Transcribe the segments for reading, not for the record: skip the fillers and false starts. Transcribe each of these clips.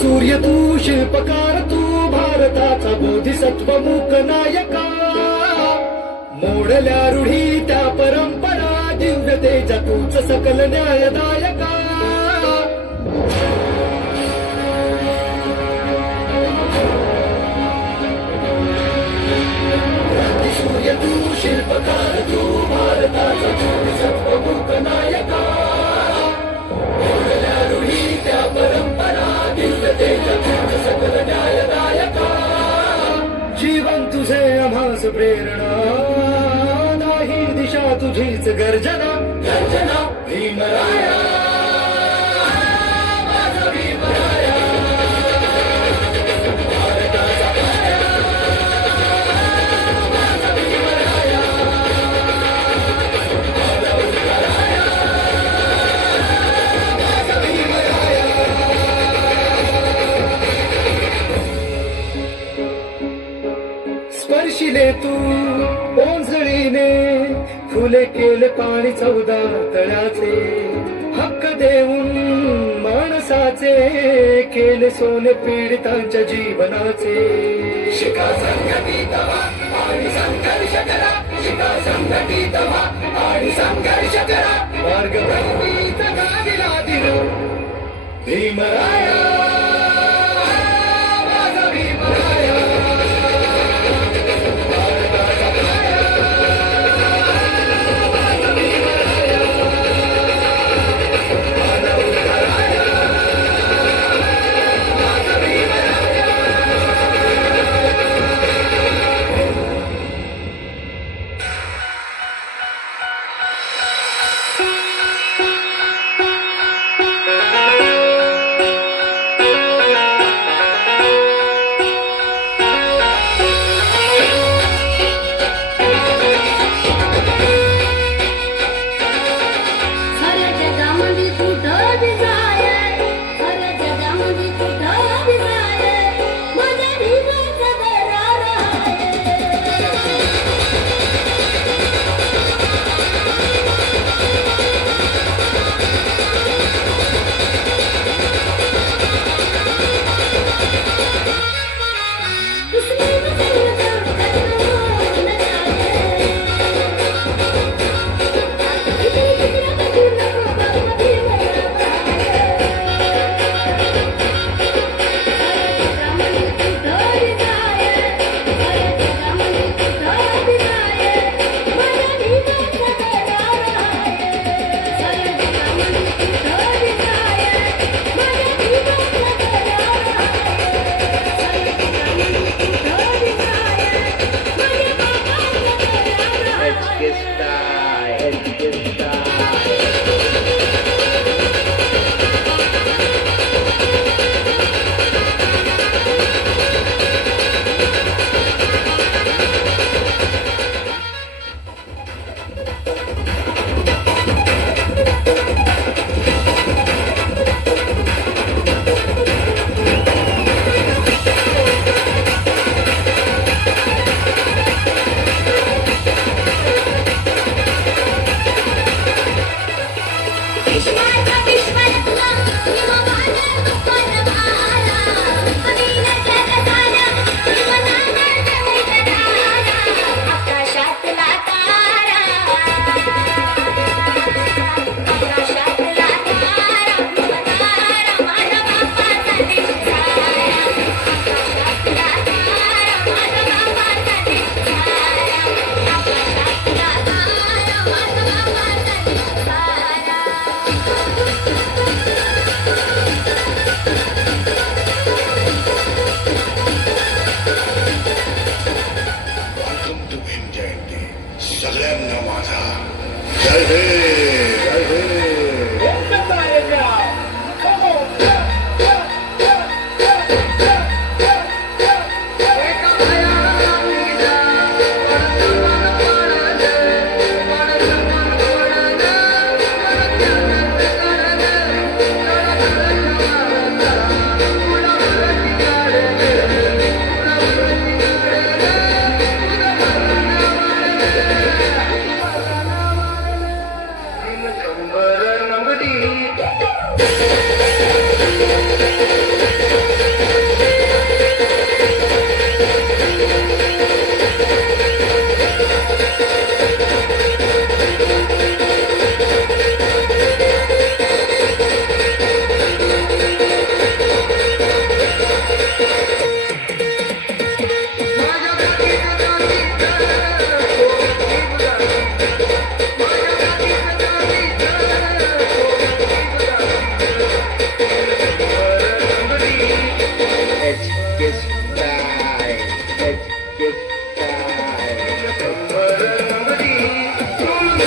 सूर्य तू शिल्पकार तू भारताचा बोधिसत्व मूक नायका मोडल्या रूढी त्या परंपरा दिव्य तेजा तूच सकल न्यायदायका सूर्य तू शिल्पकार तू भारताचा बोधिसत्व मूक नायका मोडल्या रूढी त्या परंपरा दिव्य तेजा तूच सकल न्यायदायका जीवन तुझे आम्हास प्रेरणा नाही दिशा तुझीच गर्जना गर्जना भीमराया माझा भीमराया भारताचा पाया माझा भीमराया माझा उत्तराया माझा भीमराया स्पर्शिले तू ओंजळीने फुले केले पाणी चौदा तळ्याचे हक्क देऊन माणसाचे केले सोने पीडितांच्या जीवनाचे शिका संघटित व्हा आणि संघर्ष करा शिका संघटित व्हा आणि संघर्ष करा मार्ग प्रगतीचा दिला दिल भीमराया माझा भीमराया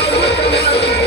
नवतमाची